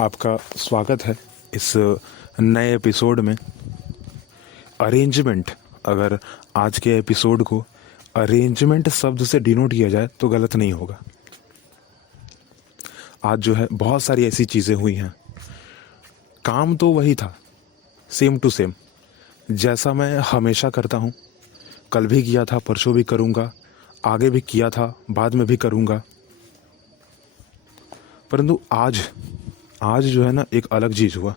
आपका स्वागत है इस नए एपिसोड में। अरेंजमेंट, अगर आज के एपिसोड को अरेंजमेंट शब्द से डिनोट किया जाए तो गलत नहीं होगा। आज जो है बहुत सारी ऐसी चीज़ें हुई हैं। काम तो वही था, सेम टू सेम, जैसा मैं हमेशा करता हूँ। कल भी किया था, परसों भी करूँगा, आगे भी किया था, बाद में भी करूँगा। परंतु आज जो है ना, एक अलग चीज़ हुआ।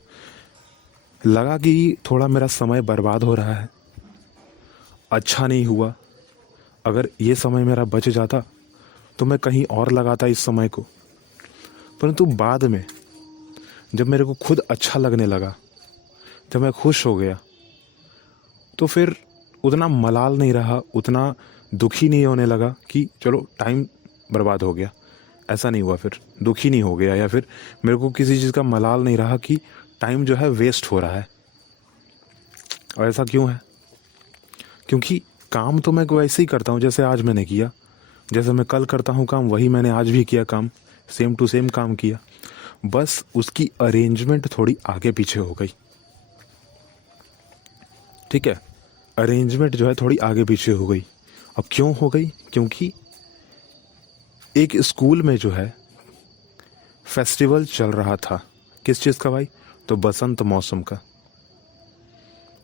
लगा कि थोड़ा मेरा समय बर्बाद हो रहा है, अच्छा नहीं हुआ। अगर ये समय मेरा बच जाता तो मैं कहीं और लगाता इस समय को। परंतु बाद में जब मेरे को खुद अच्छा लगने लगा, जब मैं खुश हो गया, तो फिर उतना मलाल नहीं रहा, उतना दुखी नहीं होने लगा कि चलो टाइम बर्बाद हो गया। ऐसा नहीं हुआ, फिर दुखी नहीं हो गया, या फिर मेरे को किसी चीज़ का मलाल नहीं रहा कि टाइम जो है वेस्ट हो रहा है। और ऐसा क्यों है? क्योंकि काम तो मैं वैसे ही करता हूँ जैसे आज मैंने किया। जैसे मैं कल करता हूँ काम, वही मैंने आज भी किया काम, सेम टू सेम काम किया। बस उसकी अरेंजमेंट थोड़ी आगे पीछे हो गई। ठीक है, अरेंजमेंट जो है थोड़ी आगे पीछे हो गई। अब क्यों हो गई? क्योंकि एक स्कूल में जो है फेस्टिवल चल रहा था। किस चीज़ का भाई? तो बसंत मौसम का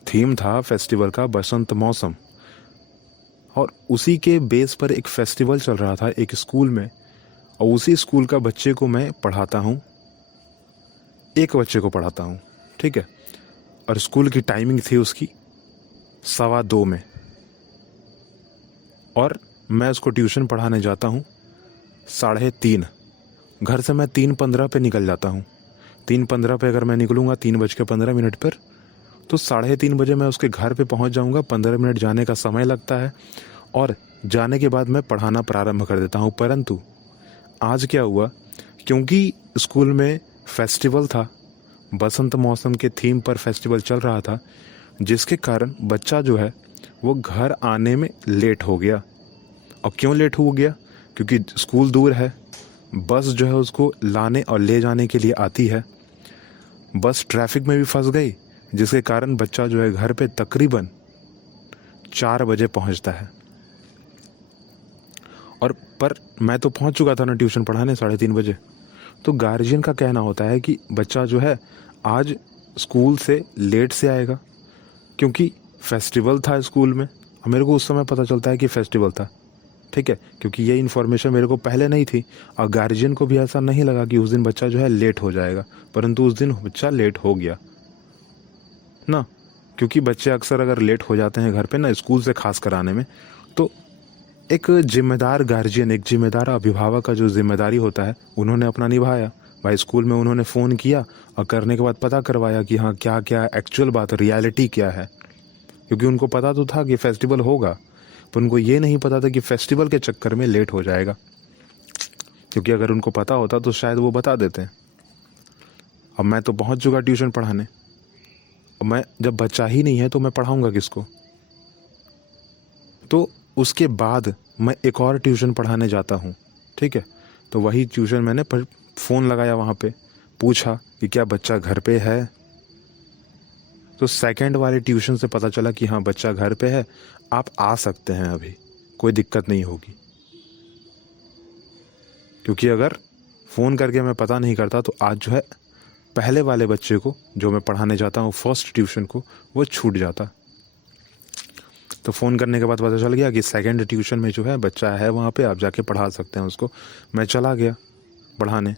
थीम था फेस्टिवल का, बसंत मौसम। और उसी के बेस पर एक फेस्टिवल चल रहा था एक स्कूल में, और उसी स्कूल का बच्चे को मैं पढ़ाता हूँ, एक बच्चे को पढ़ाता हूँ। ठीक है, और स्कूल की टाइमिंग थी उसकी 2:15 में, और मैं उसको ट्यूशन पढ़ाने जाता हूँ 3:30। घर से मैं 3:15 पे निकल जाता हूँ। 3:15 पे अगर मैं निकलूँगा 3:15 पर, तो 3:30 बजे मैं उसके घर पे पहुँच जाऊँगा। 15 मिनट जाने का समय लगता है, और जाने के बाद मैं पढ़ाना प्रारंभ कर देता हूँ। परंतु आज क्या हुआ, क्योंकि स्कूल में फेस्टिवल था, बसंत मौसम के थीम पर फेस्टिवल चल रहा था, जिसके कारण बच्चा जो है वो घर आने में लेट हो गया। और क्यों लेट हो गया? क्योंकि स्कूल दूर है, बस जो है उसको लाने और ले जाने के लिए आती है। बस ट्रैफिक में भी फंस गई, जिसके कारण बच्चा जो है घर पे तकरीबन 4 बजे पहुंचता है। और पर मैं तो पहुंच चुका था ना ट्यूशन पढ़ाने 3:30 बजे। तो गार्जियन का कहना होता है कि बच्चा जो है आज स्कूल से लेट से आएगा, क्योंकि फेस्टिवल था स्कूल में। और मेरे को उस समय पता चलता है कि फेस्टिवल था। ठीक है, क्योंकि ये इन्फॉर्मेशन मेरे को पहले नहीं थी, और गार्जियन को भी ऐसा नहीं लगा कि उस दिन बच्चा जो है लेट हो जाएगा। परंतु उस दिन बच्चा लेट हो गया ना, क्योंकि बच्चे अक्सर अगर लेट हो जाते हैं घर पे ना, स्कूल से खास कर आने में, तो एक जिम्मेदार गार्जियन, एक जिम्मेदार अभिभावक का जो जिम्मेदारी होता है, उन्होंने अपना निभाया। भाई स्कूल में उन्होंने फ़ोन किया और करने के बाद पता करवाया कि हाँ क्या क्या एक्चुअल बात, रियलिटी क्या है। क्योंकि उनको पता तो था कि फेस्टिवल होगा, पर उनको ये नहीं पता था कि फेस्टिवल के चक्कर में लेट हो जाएगा। क्योंकि अगर उनको पता होता तो शायद वो बता देते। अब मैं तो पहुंच चुका ट्यूशन पढ़ाने, और मैं जब बच्चा ही नहीं है तो मैं पढ़ाऊंगा किसको? तो उसके बाद मैं एक और ट्यूशन पढ़ाने जाता हूँ। ठीक है, तो वही ट्यूशन मैंने फ़ोन लगाया, वहाँ पे पूछा कि क्या बच्चा घर पे है। तो सेकंड वाले ट्यूशन से पता चला कि हाँ बच्चा घर पे है, आप आ सकते हैं, अभी कोई दिक्कत नहीं होगी। क्योंकि अगर फ़ोन करके मैं पता नहीं करता तो आज जो है पहले वाले बच्चे को जो मैं पढ़ाने जाता हूँ, फर्स्ट ट्यूशन को, वो छूट जाता। तो फ़ोन करने के बाद पता चल गया कि सेकंड ट्यूशन में जो है बच्चा है, वहाँ पे आप जाके पढ़ा सकते हैं उसको। मैं चला गया पढ़ाने।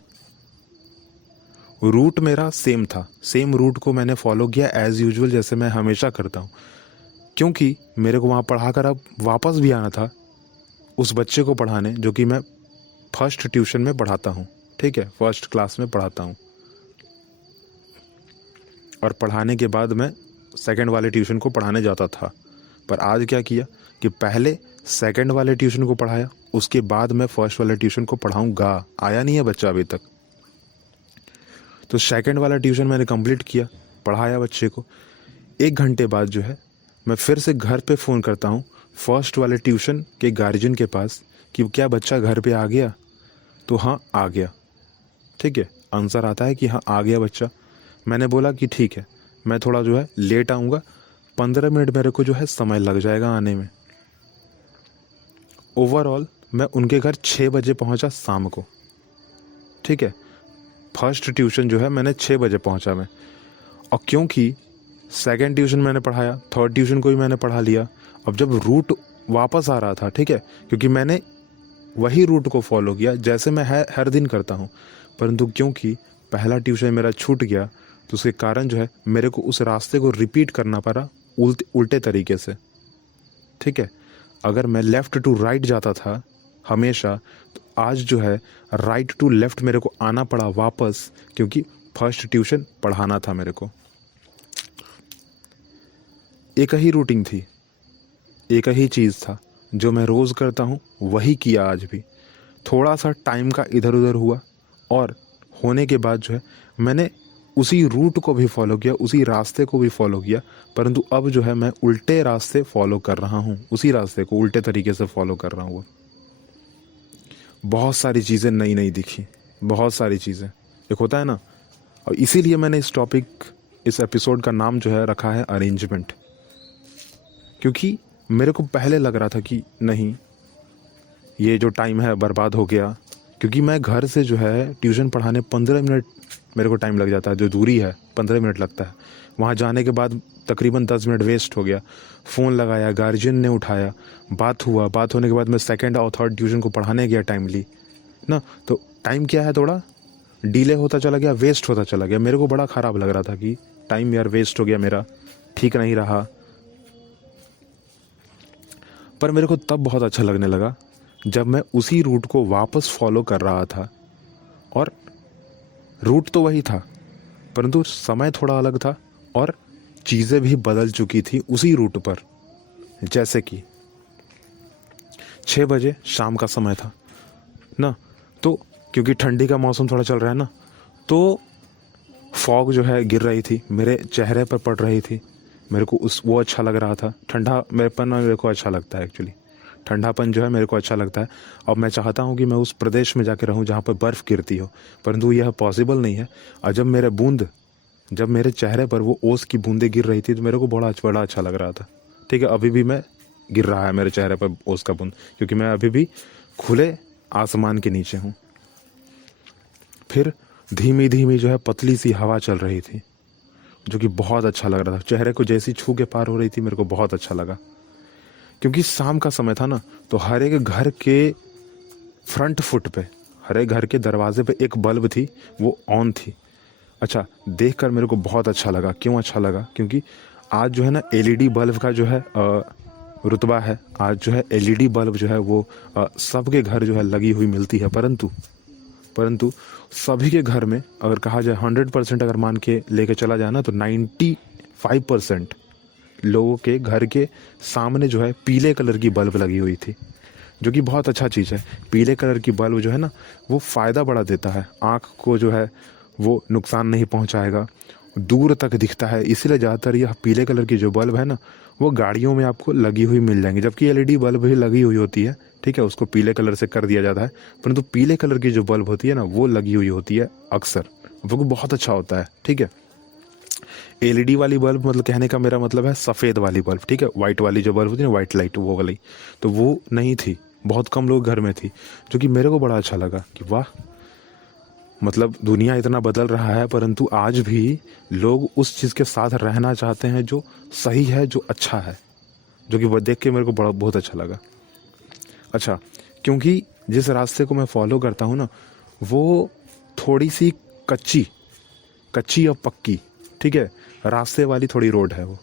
रूट मेरा सेम था, सेम रूट को मैंने फॉलो किया एज़ यूजुअल, जैसे मैं हमेशा करता हूँ। क्योंकि मेरे को वहाँ पढ़ाकर अब वापस भी आना था उस बच्चे को पढ़ाने जो कि मैं फर्स्ट ट्यूशन में पढ़ाता हूँ। ठीक है, फर्स्ट क्लास में पढ़ाता हूँ। और पढ़ाने के बाद मैं सेकंड वाले ट्यूशन को पढ़ाने जाता था। पर आज क्या किया कि पहले सेकंड वाले ट्यूशन को पढ़ाया, उसके बाद मैं फर्स्ट वाले ट्यूशन को पढ़ाऊँगा। आया नहीं है बच्चा अभी तक। तो सेकंड वाला ट्यूशन मैंने कंप्लीट किया, पढ़ाया बच्चे को। 1 घंटे बाद जो है मैं फिर से घर पे फ़ोन करता हूँ फर्स्ट वाले ट्यूशन के गार्जियन के पास कि क्या बच्चा घर पे आ गया? तो हाँ आ गया। ठीक है, आंसर आता है कि हाँ आ गया बच्चा। मैंने बोला कि ठीक है, मैं थोड़ा जो है लेट आऊँगा, 15 मिनट मेरे को जो है समय लग जाएगा आने में। ओवरऑल मैं उनके घर 6 बजे पहुंचा शाम को, ठीक है। फर्स्ट ट्यूशन जो है मैंने 6 बजे पहुंचा मैं, और क्योंकि सेकंड ट्यूशन मैंने पढ़ाया, थर्ड ट्यूशन को भी मैंने पढ़ा लिया। अब जब रूट वापस आ रहा था, ठीक है, क्योंकि मैंने वही रूट को फॉलो किया जैसे मैं हर दिन करता हूँ, परंतु क्योंकि पहला ट्यूशन मेरा छूट गया तो उसके कारण जो है मेरे को उस रास्ते को रिपीट करना पड़ा उल्टे तरीके से, ठीक है। अगर मैं लेफ़्ट टू राइट जाता था हमेशा, तो आज जो है राइट टू लेफ़्ट मेरे को आना पड़ा वापस, क्योंकि फर्स्ट ट्यूशन पढ़ाना था मेरे को। एक ही रूटीन थी, एक ही चीज़ था जो मैं रोज़ करता हूँ, वही किया आज भी। थोड़ा सा टाइम का इधर उधर हुआ, और होने के बाद जो है मैंने उसी रूट को भी फॉलो किया, उसी रास्ते को भी फॉलो किया, परंतु अब जो है मैं उल्टे रास्ते फॉलो कर रहा हूँ, उसी रास्ते को उल्टे तरीके से फॉलो कर रहा हूँ। बहुत सारी चीज़ें नई नई दिखी, बहुत सारी चीज़ें, एक होता है ना। और इसीलिए मैंने इस एपिसोड का नाम जो है रखा है अरेंजमेंट, क्योंकि मेरे को पहले लग रहा था कि नहीं, ये जो टाइम है बर्बाद हो गया, क्योंकि मैं घर से जो है ट्यूशन पढ़ाने 15 मिनट मेरे को टाइम लग जाता है, जो दूरी है 15 मिनट लगता है। वहाँ जाने के बाद तकरीबन 10 मिनट वेस्ट हो गया। फ़ोन लगाया, गार्जियन ने उठाया, बात हुआ, बात होने के बाद मैं सेकंड और थर्ड ट्यूशन को पढ़ाने गया टाइमली ना, तो टाइम क्या है थोड़ा डिले होता चला गया, वेस्ट होता चला गया। मेरे को बड़ा ख़राब लग रहा था कि टाइम यार वेस्ट हो गया मेरा, ठीक नहीं रहा। पर मेरे को तब बहुत अच्छा लगने लगा जब मैं उसी रूट को वापस फॉलो कर रहा था, और रूट तो वही था परंतु समय थोड़ा अलग था और चीज़ें भी बदल चुकी थी उसी रूट पर। जैसे कि 6 बजे शाम का समय था ना, तो क्योंकि ठंडी का मौसम थोड़ा चल रहा है ना, तो फॉग जो है गिर रही थी, मेरे चेहरे पर पड़ रही थी। मेरे को वो अच्छा लग रहा था। ठंडा मेरे को अच्छा लगता है एक्चुअली, ठंडापन जो है मेरे को अच्छा लगता है। अब मैं चाहता हूँ कि मैं उस प्रदेश में जाके रहूँ जहाँ पर बर्फ़ गिरती हो, परंतु यह पॉसिबल नहीं है। और जब मेरे चेहरे पर वो ओस की बूंदें गिर रही थी तो मेरे को बड़ा अच्छा लग रहा था, ठीक है। अभी भी मैं गिर रहा है मेरे चेहरे पर ओस का बूंद, क्योंकि मैं अभी भी खुले आसमान के नीचे हूँ। फिर धीमी धीमी जो है पतली सी हवा चल रही थी, जो कि बहुत अच्छा लग रहा था। चेहरे को जैसी छू के पार हो रही थी, मेरे को बहुत अच्छा लगा। क्योंकि शाम का समय था ना, तो हर एक घर के फ्रंट फुट पे, हर एक घर के दरवाजे पे एक बल्ब थी, वो ऑन थी। अच्छा, देखकर मेरे को बहुत अच्छा लगा। क्यों अच्छा लगा? क्योंकि आज जो है ना एलईडी बल्ब का जो है रुतबा है। आज जो है एलईडी बल्ब जो है वो सबके घर जो है लगी हुई मिलती है, परंतु सभी के घर में अगर कहा जाए 100% अगर मान के लेके चला जाए ना, तो 95% लोगों के घर के सामने जो है पीले कलर की बल्ब लगी हुई थी, जो कि बहुत अच्छा चीज़ है। पीले कलर की बल्ब जो है ना, वो फ़ायदा बड़ा देता है, आँख को जो है वो नुकसान नहीं पहुँचाएगा, दूर तक दिखता है। इसीलिए ज़्यादातर यह पीले कलर की जो बल्ब है ना, वो गाड़ियों में आपको लगी हुई मिल जाएंगी, जबकि एलईडी बल्ब भी लगी हुई होती है, ठीक है, उसको पीले कलर से कर दिया जाता है, परंतु पीले कलर की जो बल्ब होती है ना, वो लगी हुई होती है अक्सर, वो बहुत अच्छा होता है, ठीक है। एलईडी वाली बल्ब मतलब कहने का मेरा मतलब है सफ़ेद वाली बल्ब, ठीक है। वाइट वाली जो बल्ब होती है ना, वाइट लाइट, वो वाली, तो वो नहीं थी, बहुत कम लोग घर में थी, जो कि मेरे को बड़ा अच्छा लगा कि वाह, मतलब दुनिया इतना बदल रहा है परंतु आज भी लोग उस चीज़ के साथ रहना चाहते हैं जो सही है, जो अच्छा है, जो कि वो देख के मेरे को बहुत अच्छा लगा। अच्छा, क्योंकि जिस रास्ते को मैं फॉलो करता हूँ ना, वो थोड़ी सी कच्ची और पक्की, ठीक है, रास्ते वाली थोड़ी रोड है वो,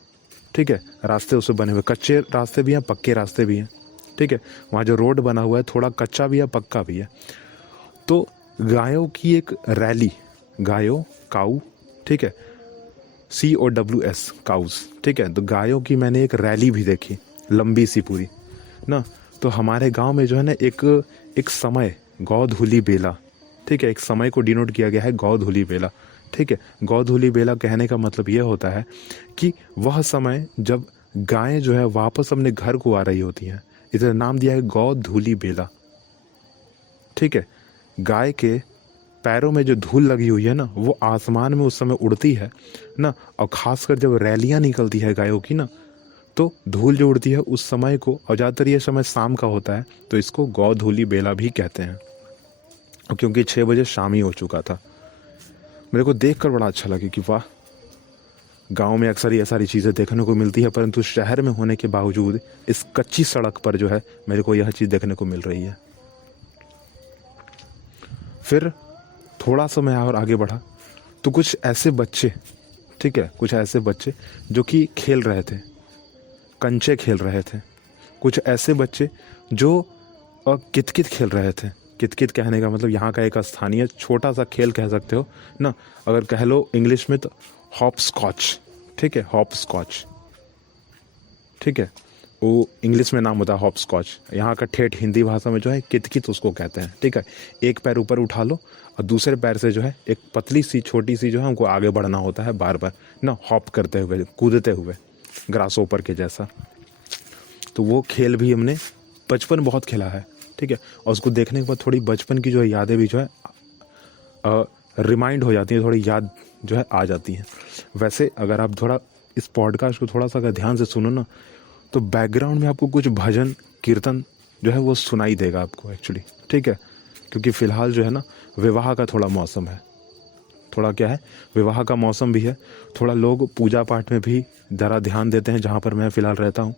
ठीक है। रास्ते उससे बने हुए, कच्चे रास्ते भी हैं, पक्के रास्ते भी हैं, ठीक है। वहाँ जो रोड बना हुआ है थोड़ा कच्चा भी है, पक्का भी है। तो गायों की एक रैली, काऊ, ठीक है, COWS, काउस, ठीक है, तो गायों की मैंने एक रैली भी देखी, लंबी सी पूरी ना। तो हमारे गांव में जो है ना एक समय गौधुली बेला, ठीक है, एक समय को डिनोट किया गया है गौधुली बेला, ठीक है। गौधुली बेला कहने का मतलब यह होता है कि वह समय जब गायें जो है वापस अपने घर को आ रही होती हैं, इसलिए नाम दिया है गौधुली बेला, ठीक है। गाय के पैरों में जो धूल लगी हुई है ना, वो आसमान में उस समय उड़ती है ना। और ख़ासकर जब रैलियाँ निकलती है गायों की ना, तो धूल जो उड़ती है उस समय को, और ज़्यादातर ये समय शाम का होता है, तो इसको गौधूली बेला भी कहते हैं। और क्योंकि 6 बजे शाम ही हो चुका था, मेरे को देख कर बड़ा अच्छा लगे कि वाह, गांव में अक्सर ये सारी चीज़ें देखने को मिलती है, परंतु शहर में होने के बावजूद इस कच्ची सड़क पर जो है मेरे को यह चीज़ देखने को मिल रही है। फिर थोड़ा सा मैं और आगे बढ़ा तो कुछ ऐसे बच्चे, ठीक है, कुछ ऐसे बच्चे जो कि खेल रहे थे, कंचे खेल रहे थे। कुछ ऐसे बच्चे जो कितकित खेल रहे थे। कितकित कहने का मतलब यहाँ का एक स्थानीय छोटा सा खेल कह सकते हो ना, अगर कह लो इंग्लिश में तो हॉप स्कॉच, ठीक है, हॉप स्कॉच, ठीक है, वो इंग्लिश में नाम होता है हॉप स्कॉच। यहाँ का ठेठ हिंदी भाषा में जो है कितकित उसको कहते हैं, ठीक है। एक पैर ऊपर उठा लो और दूसरे पैर से जो है एक पतली सी छोटी सी जो है हमको आगे बढ़ना होता है बार बार ना, हॉप करते हुए, कूदते हुए, ग्रास ऊपर के जैसा। तो वो खेल भी हमने बचपन बहुत खेला है, ठीक है। और उसको देखने के बाद थोड़ी बचपन की जो है यादें भी जो है रिमाइंड हो जाती हैं, थोड़ी याद जो है आ जाती हैं। वैसे अगर आप थोड़ा इस पॉडकास्ट को थोड़ा सा अगर ध्यान से सुनो ना, तो बैकग्राउंड में आपको कुछ भजन कीर्तन जो है वो सुनाई देगा आपको एक्चुअली, ठीक है। क्योंकि फ़िलहाल जो है ना विवाह का थोड़ा मौसम है, थोड़ा क्या है, विवाह का मौसम भी है। थोड़ा लोग पूजा पाठ में भी ज़रा ध्यान देते हैं। जहाँ पर मैं फ़िलहाल रहता हूँ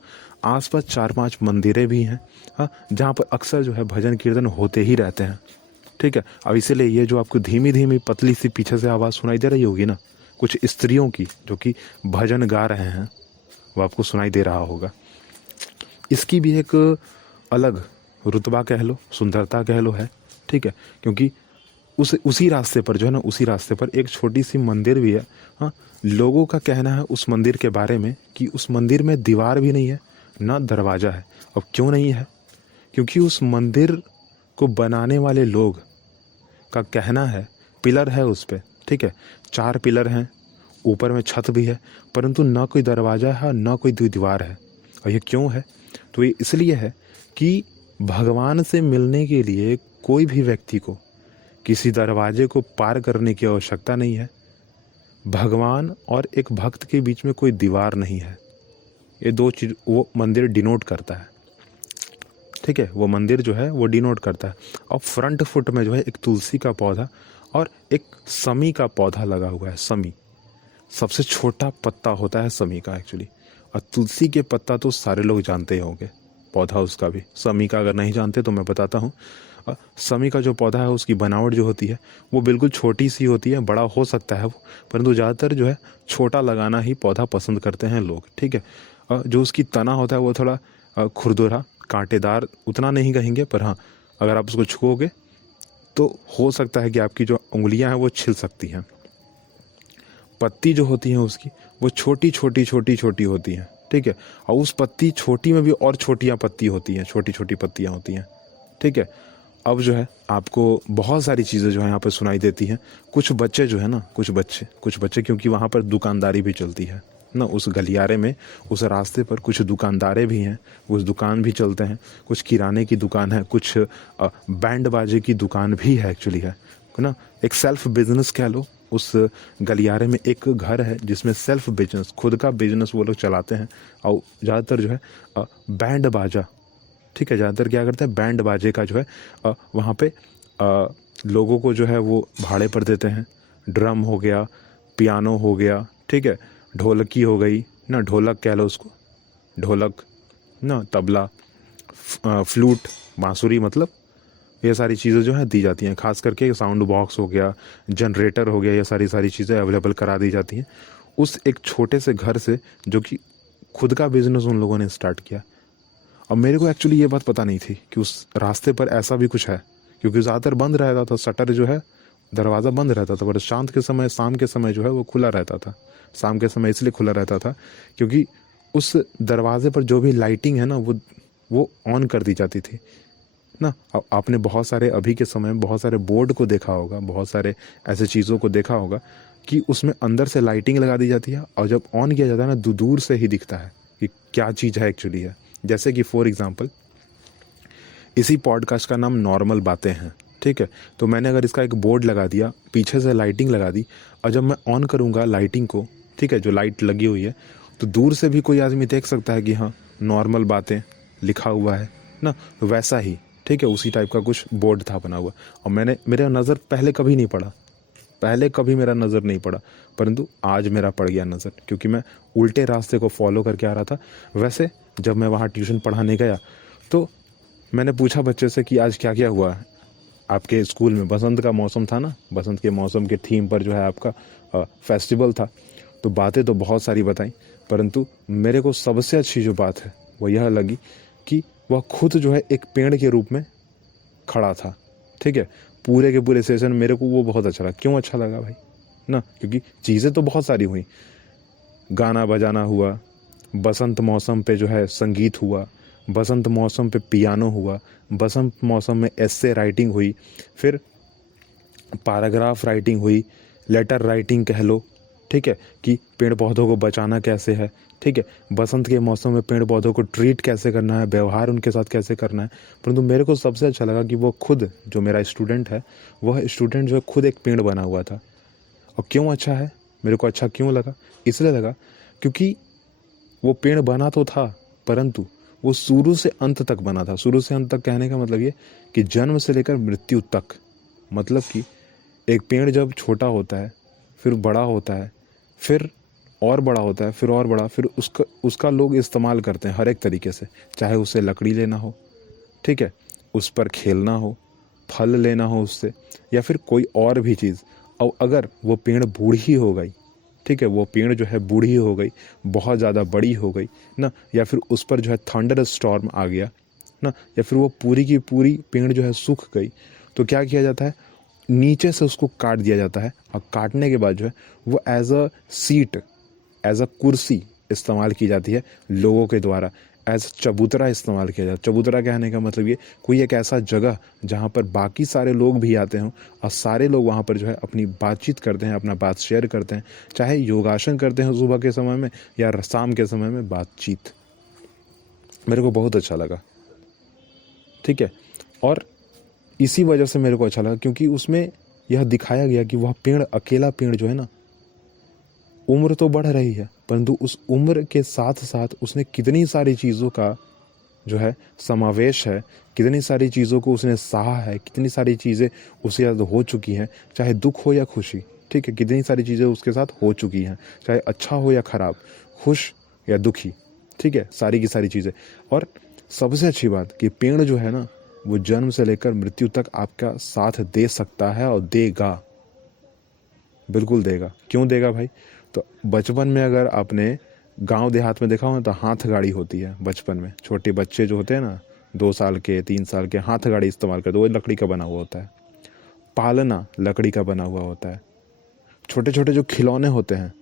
आसपास 4-5 मंदिरें भी हैं, हाँ, जहाँ पर अक्सर जो है भजन कीर्तन होते ही रहते हैं, ठीक है। अब इसीलिए ये जो आपको धीमी धीमी पतली सी पीछे से आवाज़ सुनाई दे रही होगी ना, कुछ स्त्रियों की जो कि भजन गा रहे हैं, वो आपको सुनाई दे रहा होगा। इसकी भी एक अलग रुतबा कह लो, सुंदरता कह लो है, ठीक है। क्योंकि उसी रास्ते पर जो है ना, उसी रास्ते पर एक छोटी सी मंदिर भी है, हाँ। लोगों का कहना है उस मंदिर के बारे में कि उस मंदिर में दीवार भी नहीं है ना दरवाज़ा है। अब क्यों नहीं है? क्योंकि उस मंदिर को बनाने वाले लोग का कहना है, पिलर है उस पर, ठीक है, 4 पिलर हैं, ऊपर में छत भी है, परंतु ना कोई दरवाज़ा है ना कोई दीवार है। और ये क्यों है? तो ये इसलिए है कि भगवान से मिलने के लिए कोई भी व्यक्ति को किसी दरवाजे को पार करने की आवश्यकता नहीं है। भगवान और एक भक्त के बीच में कोई दीवार नहीं है। ये 2 चीज़ वो मंदिर डिनोट करता है, ठीक है, वो मंदिर जो है वो डिनोट करता है। और फ्रंट फुट में जो है एक तुलसी का पौधा और एक समी का पौधा लगा हुआ है। समी सबसे छोटा पत्ता होता है समी का एक्चुअली। और तुलसी के पत्ता तो सारे लोग जानते ही होंगे, पौधा उसका भी। समी का अगर नहीं जानते तो मैं बताता हूँ। समी का जो पौधा है उसकी बनावट जो होती है वो बिल्कुल छोटी सी होती है, बड़ा हो सकता है वो, परंतु ज़्यादातर जो है छोटा लगाना ही पौधा पसंद करते हैं लोग, ठीक है। जो उसकी तना होता है वो थोड़ा खुरदुरा कांटेदार, उतना नहीं कहेंगे, पर हाँ अगर आप उसको छुओगे तो हो सकता है कि आपकी जो उंगलियां हैं वो छिल सकती हैं। पत्ती जो होती हैं उसकी वो छोटी छोटी छोटी छोटी होती हैं, ठीक है। और उस पत्ती छोटी में भी और छोटियाँ पत्ती होती हैं, छोटी छोटी पत्तियाँ होती हैं, ठीक है। अब जो है आपको बहुत सारी चीज़ें जो है यहाँ पर सुनाई देती हैं। कुछ बच्चे जो है ना, कुछ बच्चे क्योंकि वहाँ पर दुकानदारी भी चलती है ना, उस गलियारे में, उस रास्ते पर कुछ दुकानदारे भी हैं, कुछ दुकान भी चलते हैं, कुछ किराने की दुकान है, कुछ बैंड बाजे की दुकान भी है एक्चुअली, है ना। एक सेल्फ बिजनेस कह लो। उस गलियारे में एक घर है जिसमें सेल्फ बिजनेस, खुद का बिजनेस वो लोग चलाते हैं। और ज़्यादातर जो है बैंड बाजा, ठीक है, ज़्यादातर क्या करते हैं, बैंड बाजे का जो है वहाँ पे लोगों को जो है वो भाड़े पर देते हैं। ड्रम हो गया, पियानो हो गया, ठीक है, ढोलकी हो गई ना, ढोलक कह लो उसको, ढोलक ना, तबला, फ्लूट, बांसुरी, मतलब ये सारी चीज़ें जो है दी जाती हैं। खास करके साउंड बॉक्स हो गया, जनरेटर हो गया, ये सारी चीज़ें अवेलेबल करा दी जाती हैं उस एक छोटे से घर से, जो कि खुद का बिजनेस उन लोगों ने स्टार्ट किया। अब मेरे को एक्चुअली ये बात पता नहीं थी कि उस रास्ते पर ऐसा भी कुछ है, क्योंकि ज़्यादातर बंद रहता था, शटर जो है, दरवाज़ा बंद रहता था। पर शाम के समय जो है वो खुला रहता था। शाम के समय इसलिए खुला रहता था क्योंकि उस दरवाजे पर जो भी लाइटिंग है ना वो ऑन कर दी जाती थी ना। आपने बहुत सारे अभी के समय में बहुत सारे बोर्ड को देखा होगा, बहुत सारे ऐसे चीज़ों को देखा होगा कि उसमें अंदर से लाइटिंग लगा दी जाती है और जब ऑन किया जाता है ना, दूर से ही दिखता है कि क्या चीज़ है एक्चुअली है। जैसे कि फॉर एग्जांपल इसी पॉडकास्ट का नाम नॉर्मल बातें हैं, ठीक है। तो मैंने अगर इसका एक बोर्ड लगा दिया, पीछे से लाइटिंग लगा दी, और जब मैं ऑन करूँगा लाइटिंग को, ठीक है, जो लाइट लगी हुई है, तो दूर से भी कोई आदमी देख सकता है कि हाँ नॉर्मल बातें लिखा हुआ है ना, तो वैसा ही, ठीक है, उसी टाइप का कुछ बोर्ड था बना हुआ। और मेरा नज़र पहले कभी नहीं पड़ा, पहले कभी मेरा नज़र नहीं पड़ा, परंतु आज मेरा पड़ गया नज़र, क्योंकि मैं उल्टे रास्ते को फॉलो करके आ रहा था। वैसे जब मैं वहाँ ट्यूशन पढ़ाने गया तो मैंने पूछा बच्चे से कि आज क्या क्या हुआ है आपके स्कूल में। बसंत का मौसम था ना, बसंत के मौसम के थीम पर जो है आपका फेस्टिवल था। तो बातें तो बहुत सारी बताई, परंतु मेरे को सबसे अच्छी जो बात है वो यह लगी कि वह खुद जो है एक पेड़ के रूप में खड़ा था, ठीक है। पूरे के पूरे सेशन मेरे को वो बहुत अच्छा लगा। क्यों अच्छा लगा भाई ना, क्योंकि चीज़ें तो बहुत सारी हुई, गाना बजाना हुआ, बसंत मौसम पे जो है संगीत हुआ, बसंत मौसम पे पियानो हुआ, बसंत मौसम में एस्से राइटिंग हुई, फिर पैराग्राफ राइटिंग हुई, लेटर राइटिंग कह लो, ठीक है, कि पेड़ पौधों को बचाना कैसे है, ठीक है, बसंत के मौसम में पेड़ पौधों को ट्रीट कैसे करना है, व्यवहार उनके साथ कैसे करना है। परंतु मेरे को सबसे अच्छा लगा कि वो खुद जो मेरा स्टूडेंट है, वह स्टूडेंट जो है खुद एक पेड़ बना हुआ था। और क्यों अच्छा है, मेरे को अच्छा क्यों लगा, इसलिए लगा क्योंकि वो पेड़ बना तो था, परंतु वो शुरू से अंत तक बना था। शुरू से अंत तक कहने का मतलब ये कि जन्म से लेकर मृत्यु तक, मतलब कि एक पेड़ जब छोटा होता है, फिर बड़ा होता है, फिर और बड़ा होता है, फिर और बड़ा, फिर उसका लोग इस्तेमाल करते हैं हर एक तरीके से, चाहे उससे लकड़ी लेना हो, ठीक है, उस पर खेलना हो, फल लेना हो उससे, या फिर कोई और भी चीज़। और अगर वो पेड़ बूढ़ी हो गई, ठीक है, वो पेड़ जो है बूढ़ी हो गई, बहुत ज़्यादा बड़ी हो गई ना, या फिर उस पर जो है थंडर स्टॉर्म आ गया ना, या फिर वो पूरी की पूरी पेड़ जो है सूख गई, तो क्या किया जाता है, नीचे से उसको काट दिया जाता है। और काटने के बाद जो है वो as a seat, as a कुर्सी इस्तेमाल की जाती है लोगों के द्वारा, एज चबूतरा इस्तेमाल किया जाता है। चबूतरा कहने का मतलब ये कोई एक ऐसा जगह जहाँ पर बाकी सारे लोग भी आते हों और सारे लोग वहाँ पर जो है अपनी बातचीत करते हैं, अपना बात शेयर करते हैं, चाहे योगासन करते हैं सुबह के समय में या शाम के समय में बातचीत। मेरे को बहुत अच्छा लगा, ठीक है। और इसी वजह से मेरे को अच्छा लगा क्योंकि उसमें यह दिखाया गया कि वह पेड़, अकेला पेड़ जो है ना, उम्र तो बढ़ रही है, परंतु उस उम्र के साथ साथ उसने कितनी सारी चीज़ों का जो है समावेश है, कितनी सारी चीज़ों को उसने सहा है, कितनी सारी चीज़ें उसके साथ हो चुकी हैं, चाहे दुख हो या खुशी, ठीक है, कितनी सारी चीज़ें उसके साथ हो चुकी हैं, चाहे अच्छा हो या ख़राब, खुश या दुखी, ठीक है, सारी की सारी चीज़ें। और सबसे अच्छी बात कि पेड़ जो है ना, वो जन्म से लेकर मृत्यु तक आपका साथ दे सकता है और देगा, बिल्कुल देगा। क्यों देगा भाई, तो बचपन में अगर आपने गांव देहात में देखा हो तो हाथ गाड़ी होती है। बचपन में छोटे बच्चे जो होते हैं ना, 2 साल के 3 साल के, हाथ गाड़ी इस्तेमाल करते, वो लकड़ी का बना हुआ होता है। पालना लकड़ी का बना हुआ होता है। छोटे छोटे जो खिलौने होते हैं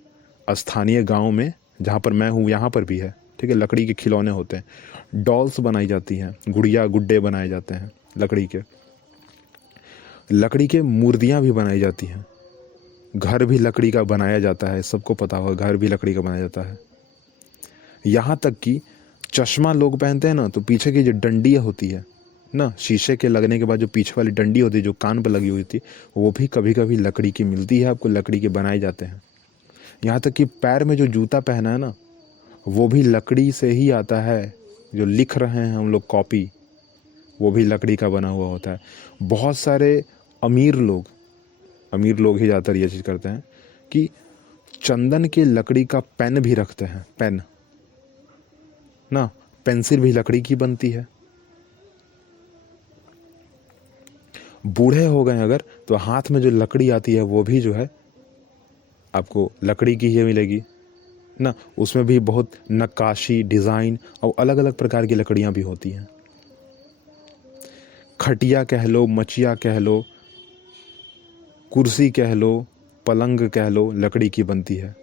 स्थानीय गाँव में, जहाँ पर मैं हूँ यहाँ पर भी है, ठीक है, लकड़ी के खिलौने होते हैं। डॉल्स बनाई जाती हैं, गुड़िया गुड्डे बनाए जाते हैं लकड़ी के मूर्तियाँ भी बनाई जाती हैं। घर भी लकड़ी का बनाया जाता है, सबको पता होगा, घर भी लकड़ी का बनाया जाता है। यहाँ तक कि चश्मा लोग पहनते हैं ना, तो पीछे की जो डंडियाँ होती है ना, शीशे के लगने के बाद जो पीछे वाली डंडी होती है जो कान पर लगी हुई थी, वो भी कभी कभी लकड़ी की मिलती है आपको, लकड़ी के बनाए जाते हैं। यहाँ तक कि पैर में जो जूता पहना है ना, वो भी लकड़ी से ही आता है। जो लिख रहे हैं हम लोग कॉपी, वो भी लकड़ी का बना हुआ होता है। बहुत सारे अमीर लोग ही ज़्यादातर ये चीज़ करते हैं कि चंदन के लकड़ी का पेन भी रखते हैं, पेन ना, पेंसिल भी लकड़ी की बनती है। बूढ़े हो गए अगर, तो हाथ में जो लकड़ी आती है वो भी जो है आपको लकड़ी की ही मिलेगी ना। उसमें भी बहुत नक्काशी, डिज़ाइन और अलग अलग प्रकार की लकड़ियाँ भी होती हैं। खटिया कह लो, मचिया कह लो, कुर्सी कह लो, पलंग कह लो, लकड़ी की बनती है।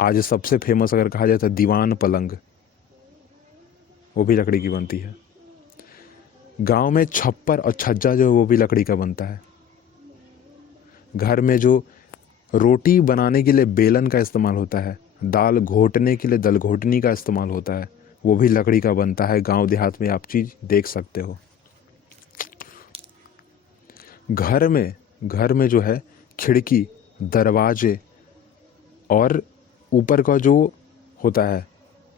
आज सबसे फेमस अगर कहा जाए तो दीवान पलंग, वो भी लकड़ी की बनती है। गांव में छप्पर और छज्जा जो है वो भी लकड़ी का बनता है। घर में जो रोटी बनाने के लिए बेलन का इस्तेमाल होता है, दाल घोटने के लिए दल घोटनी का इस्तेमाल होता है, वो भी लकड़ी का बनता है। गांव देहात में आप चीज़ देख सकते हो। घर में जो है खिड़की, दरवाजे और ऊपर का जो होता है,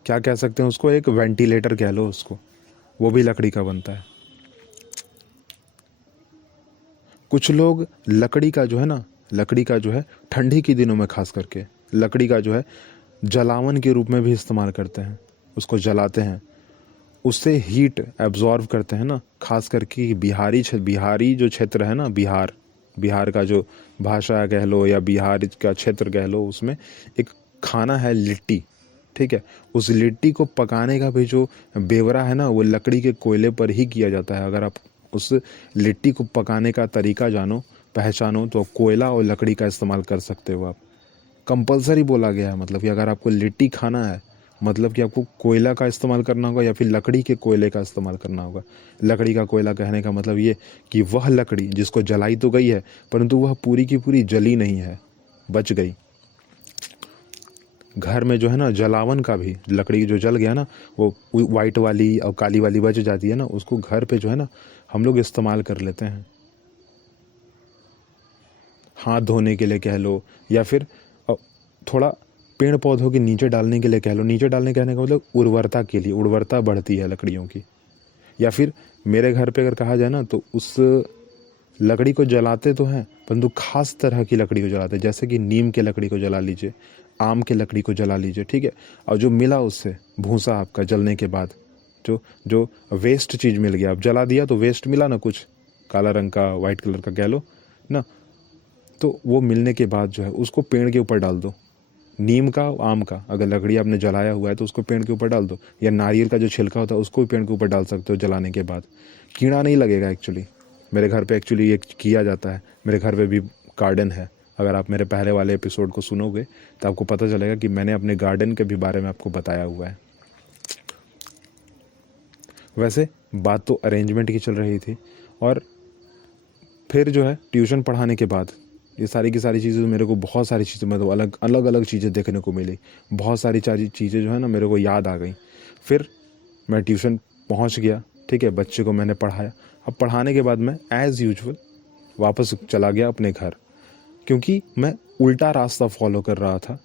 क्या कह सकते हैं उसको, एक वेंटिलेटर कह लो उसको, वो भी लकड़ी का बनता है। कुछ लोग लकड़ी का जो है ना, लकड़ी का जो है ठंडी के दिनों में खास करके लकड़ी का जो है जलावन के रूप में भी इस्तेमाल करते हैं, उसको जलाते हैं, उससे हीट एब्जॉर्व करते हैं ना। खास करके बिहारी जो क्षेत्र है ना, बिहार का जो भाषा कह लो या बिहार का क्षेत्र कह लो, उसमें एक खाना है लिट्टी, ठीक है। उस लिट्टी को पकाने का भी जो बेवरा है ना, वो लकड़ी के कोयले पर ही किया जाता है। अगर आप उस लिट्टी को पकाने का तरीका जानो, पहचानो, तो कोयला और लकड़ी का इस्तेमाल कर सकते हो आप। कंपलसरी बोला गया है, मतलब कि अगर आपको लिट्टी खाना है, मतलब कि आपको कोयला का इस्तेमाल करना होगा या फिर लकड़ी के कोयले का इस्तेमाल करना होगा। लकड़ी का कोयला कहने का मतलब ये कि वह लकड़ी जिसको जलाई तो गई है, परंतु वह पूरी की पूरी जली नहीं है, बच गई। घर में जो है ना जलावन का भी, लकड़ी जो जल गया ना, वो वाइट वाली और काली वाली बच जाती है ना, उसको घर पे जो है ना हम लोग इस्तेमाल कर लेते हैं, हाथ धोने के लिए कह लो, या फिर थोड़ा पेड़ पौधों के नीचे डालने के लिए कह लो। नीचे डालने कहने का मतलब उर्वरता के लिए, उर्वरता बढ़ती है लकड़ियों की। या फिर मेरे घर पे अगर कहा जाए ना, तो उस लकड़ी को जलाते तो हैं, परंतु खास तरह की लकड़ी को जलाते हैं, जैसे कि नीम के लकड़ी को जला लीजिए, आम के लकड़ी को जला लीजिए, ठीक है। और जो मिला उससे भूसा आपका जलने के बाद, जो जो वेस्ट चीज़ मिल गया, आप जला दिया तो वेस्ट मिला ना, कुछ काला रंग का, वाइट कलर का कह लो ना, तो वो मिलने के बाद जो है उसको पेड़ के ऊपर डाल दो। नीम का, आम का, अगर लकड़ी आपने जलाया हुआ है तो उसको पेड़ के ऊपर डाल दो, या नारियल का जो छिलका होता है उसको भी पेड़ के ऊपर डाल सकते हो जलाने के बाद। कीड़ा नहीं लगेगा एक्चुअली। मेरे घर पे एक्चुअली ये किया जाता है, मेरे घर पे भी गार्डन है। अगर आप मेरे पहले वाले एपिसोड को सुनोगे तो आपको पता चलेगा कि मैंने अपने गार्डन के भी बारे में आपको बताया हुआ है। वैसे बात तो अरेंजमेंट की चल रही थी, और फिर जो है ट्यूशन पढ़ाने के बाद ये सारी की सारी चीज़ें, मेरे को बहुत सारी चीज़ें, मतलब अलग अलग चीज़ें देखने को मिली। बहुत सारी चीज़ें जो है ना मेरे को याद आ गई। फिर मैं ट्यूशन पहुंच गया, ठीक है, बच्चे को मैंने पढ़ाया। अब पढ़ाने के बाद मैं एज़ यूजुअल वापस चला गया अपने घर, क्योंकि मैं उल्टा रास्ता फॉलो कर रहा था।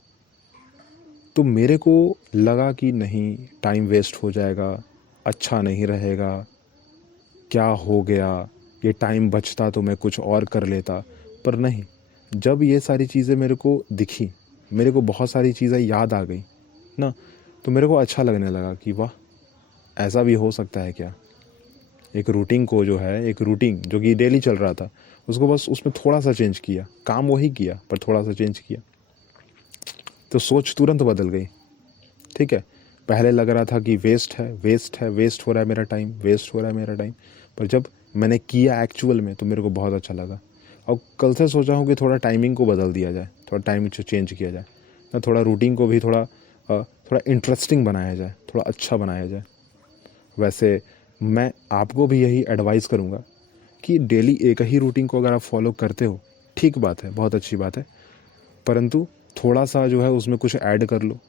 तो मेरे को लगा कि नहीं, टाइम वेस्ट हो जाएगा, अच्छा नहीं रहेगा, क्या हो गया, ये टाइम बचता तो मैं कुछ और कर लेता। पर नहीं, जब ये सारी चीज़ें मेरे को दिखी, मेरे को बहुत सारी चीज़ें याद आ गई ना, तो मेरे को अच्छा लगने लगा कि वाह, ऐसा भी हो सकता है क्या। एक रूटीन को जो है, एक रूटीन जो कि डेली चल रहा था, उसको बस उसमें थोड़ा सा चेंज किया, काम वही किया पर थोड़ा सा चेंज किया, तो सोच तुरंत बदल गई, ठीक है। पहले लग रहा था कि वेस्ट है, वेस्ट हो रहा है मेरा टाइम, वेस्ट हो रहा है मेरा टाइम, पर जब मैंने किया एक्चुअल में तो मेरे को बहुत अच्छा लगा। और कल से सोचा हूँ कि थोड़ा टाइमिंग को बदल दिया जाए, थोड़ा टाइम चेंज किया जाए ना, थोड़ा रूटीन को भी थोड़ा इंटरेस्टिंग बनाया जाए, थोड़ा अच्छा बनाया जाए। वैसे मैं आपको भी यही एडवाइस करूँगा कि डेली एक ही रूटीन को अगर आप फॉलो करते हो, ठीक बात है, बहुत अच्छी बात है, परंतु थोड़ा सा जो है उसमें कुछ ऐड कर लो,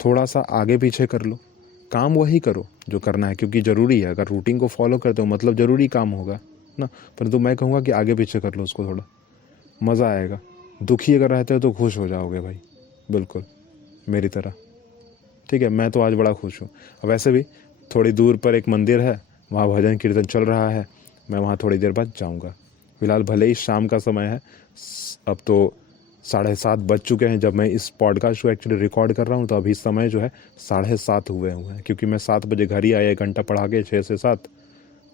थोड़ा सा आगे पीछे कर लो, काम वही करो जो करना है, क्योंकि ज़रूरी है। अगर रूटीन को फॉलो करते हो मतलब ज़रूरी काम होगा ना, परंतु मैं कहूँगा कि आगे पीछे कर लो उसको, थोड़ा मज़ा आएगा। दुखी अगर रहते हो तो खुश हो जाओगे भाई, बिल्कुल मेरी तरह, ठीक है। मैं तो आज बड़ा खुश हूँ। वैसे भी थोड़ी दूर पर एक मंदिर है, वहाँ भजन कीर्तन चल रहा है, मैं वहाँ थोड़ी देर बाद जाऊँगा। फिलहाल भले ही शाम का समय है, अब तो 7:30 बज चुके हैं जब मैं इस पॉडकास्ट को एक्चुअली रिकॉर्ड कर रहा हूँ, तो अभी समय जो है 7:30 हुए हैं, क्योंकि मैं 7 बजे घर ही आया, 1 घंटा पढ़ा के 6 से 7,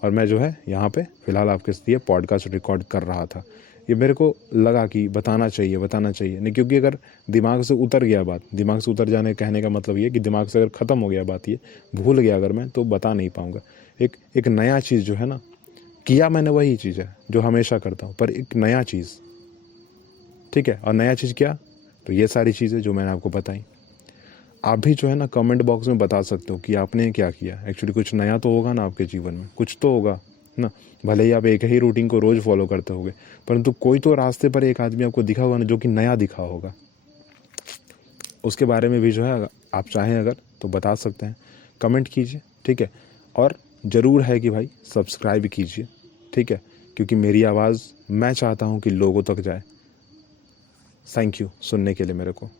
और मैं जो है यहाँ पे फ़िलहाल आपके लिए पॉडकास्ट रिकॉर्ड कर रहा था। ये मेरे को लगा कि बताना चाहिए नहीं, क्योंकि अगर दिमाग से उतर गया बात, दिमाग से उतर जाने कहने का मतलब ये कि दिमाग से अगर ख़त्म हो गया बात, ये भूल गया अगर मैं, तो बता नहीं पाऊँगा। एक नया चीज़ जो है ना, किया मैंने वही चीज़ है जो हमेशा करता हूँ, पर एक नया चीज़, ठीक है। और नया चीज़ क्या, तो ये सारी चीज़ें जो मैंने आपको बताई। आप भी जो है ना कमेंट बॉक्स में बता सकते हो कि आपने क्या किया। एक्चुअली कुछ नया तो होगा ना आपके जीवन में, कुछ तो होगा ना। भले ही आप एक ही रूटीन को रोज़ फॉलो करते होगे, परंतु कोई तो रास्ते पर एक आदमी आपको दिखा होगा ना, जो कि नया दिखा होगा। उसके बारे में भी जो है आप चाहें अगर तो बता सकते हैं, कमेंट कीजिए, ठीक है। और ज़रूर है कि भाई सब्सक्राइब कीजिए, ठीक है, क्योंकि मेरी आवाज़ मैं चाहता हूँ कि लोगों तक जाए। थैंक यू सुनने के लिए मेरे को।